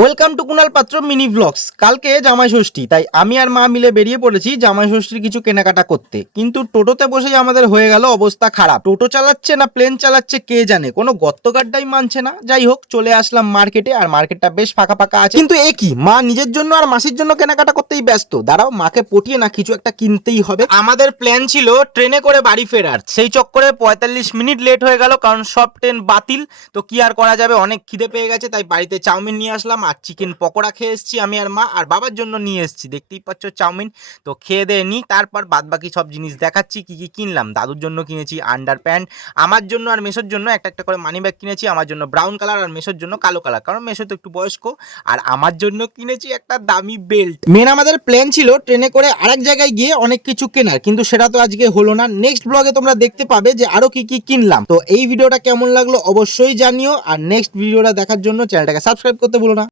Welcome to Kunal পাত্র mini blogs. কালকে জামাই ষষ্ঠী, তাই আমি আর মা মিলে বেরিয়ে পড়েছি জামাই ষষ্ঠীর কিছু কেনাকাটা করতে। কিন্তু টোটোতে বসে আমাদের হয়ে গেল অবস্থা খারাপ। টোটো চালাচ্ছে না প্লেন চালাচ্ছে কে জানে, কোনো গর্তগাড্ডাই মানছে না। যাই হোক, চলে আসলাম মার্কেটে, আর মার্কেটটা বেশ ফাঁকা ফাঁকা আছে। কিন্তু এ কি, মা নিজের জন্য আর মাসির জন্য কেনাকাটা করতেই ব্যস্ত। দাঁড়াও, মাকে পটিয়ে না কিছু একটা কিনতেই হবে। আমাদের প্ল্যান ছিল ট্রেনে করে বাড়ি ফেরার, সেই চক্করে 45 মিনিট লেট হয়ে গেল, কারণ সব ট্রেন বাতিল। তো কি আর করা যাবে, অনেক খিদে পেয়ে গেছে, তাই বাড়িতে চাউমিন নিয়ে আসলাম আর চিকেন পকোড়া খেয়ে এসেছি আমি আর মা। আর বাবার জন্য নিয়ে এসেছি, দেখতেই পাচ্ছ চাউমিন। তো খেয়ে দিয়ে নিই, তারপর বাদ বাকি সব জিনিস দেখাচ্ছি কি কি কিনলাম। দাদুর জন্য কিনেছি আন্ডার প্যান্ট, আমার জন্য আর মেশোর জন্য একটা একটা করে মানি ব্যাগ কিনেছি। আমার জন্য ব্রাউন কালার আর মেশোর জন্য কালো কালার, কারণ মেশো তো একটু বয়স্ক। আর আমার জন্য কিনেছি একটা দামি বেল্ট। মেন আমাদের প্ল্যান ছিল ট্রেনে করে আরেক জায়গায় গিয়ে অনেক কিছু কেনার, কিন্তু সেটা তো আজকে হলো না। নেক্সট ব্লগে তোমরা দেখতে পাবে যে আরো কি কি কিনলাম। তো এই ভিডিওটা কেমন লাগলো অবশ্যই জানিও, আর নেক্সট ভিডিওটা দেখার জন্য চ্যানেলটাকে সাবস্ক্রাইব করতে ভুলো না।